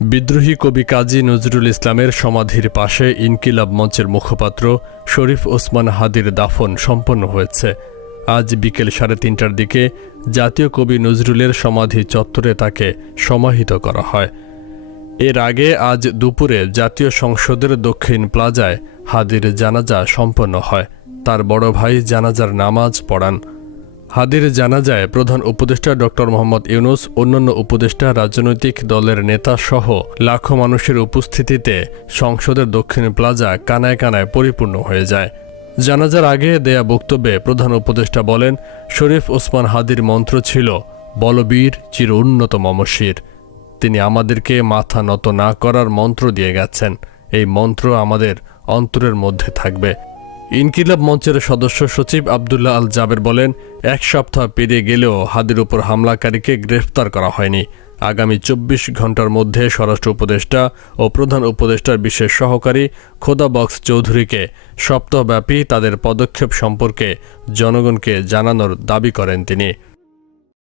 বিদ্রোহী কবি কাজী নজরুল ইসলামের সমাধির পাশে ইনকিলাব মঞ্চের মুখপাত্র শরীফ ওসমান হাদির দাফন সম্পন্ন হয়েছে। আজ বিকেল 3:30টার দিকে জাতীয় কবি নজরুলের সমাধি চত্বরে তাকে সমাহিত করা হয়। এর আগে আজ দুপুরে জাতীয় সংসদের দক্ষিণ প্লাজায় হাদির জানাজা সম্পন্ন হয়। তার বড় ভাই জানাজার নামাজ পড়ান। হাদির জানাজায় প্রধান উপদেষ্টা ডক্টর মোহাম্মদ ইউনূস, অন্যান্য উপদেষ্টা, রাজনৈতিক দলের নেতা সহ লাখো মানুষের উপস্থিতিতে সংসদের দক্ষিণ প্লাজা কানায় কানায় পরিপূর্ণ হয়ে যায়। জানাজার আগে দেয়া বক্তব্যে প্রধান উপদেষ্টা বলেন, শরীফ ওসমান হাদির মন্ত্র ছিল বলবীর চির উন্নত মমশির। তিনি আমাদেরকে মাথা নত না করার মন্ত্র দিয়ে গেছেন। এই মন্ত্র আমাদের অন্তরের মধ্যে থাকবে। ইনকিলাব মঞ্চের সদস্য সচিব আবদুল্লাহ আল জাবের বলেন, 1 সপ্তাহ পেরিয়ে গেলেও হাদির উপর হামলাকারীকে গ্রেফতার করা হয়নি। আগামী 24 ঘন্টার মধ্যে স্বরাষ্ট্র উপদেষ্টা ও প্রধান উপদেষ্টার বিশেষ সহকারী খোদা বক্স চৌধুরীকে সপ্তাহব্যাপী তাদের পদক্ষেপ সম্পর্কে জনগণকে জানানোর দাবি করেন তিনি।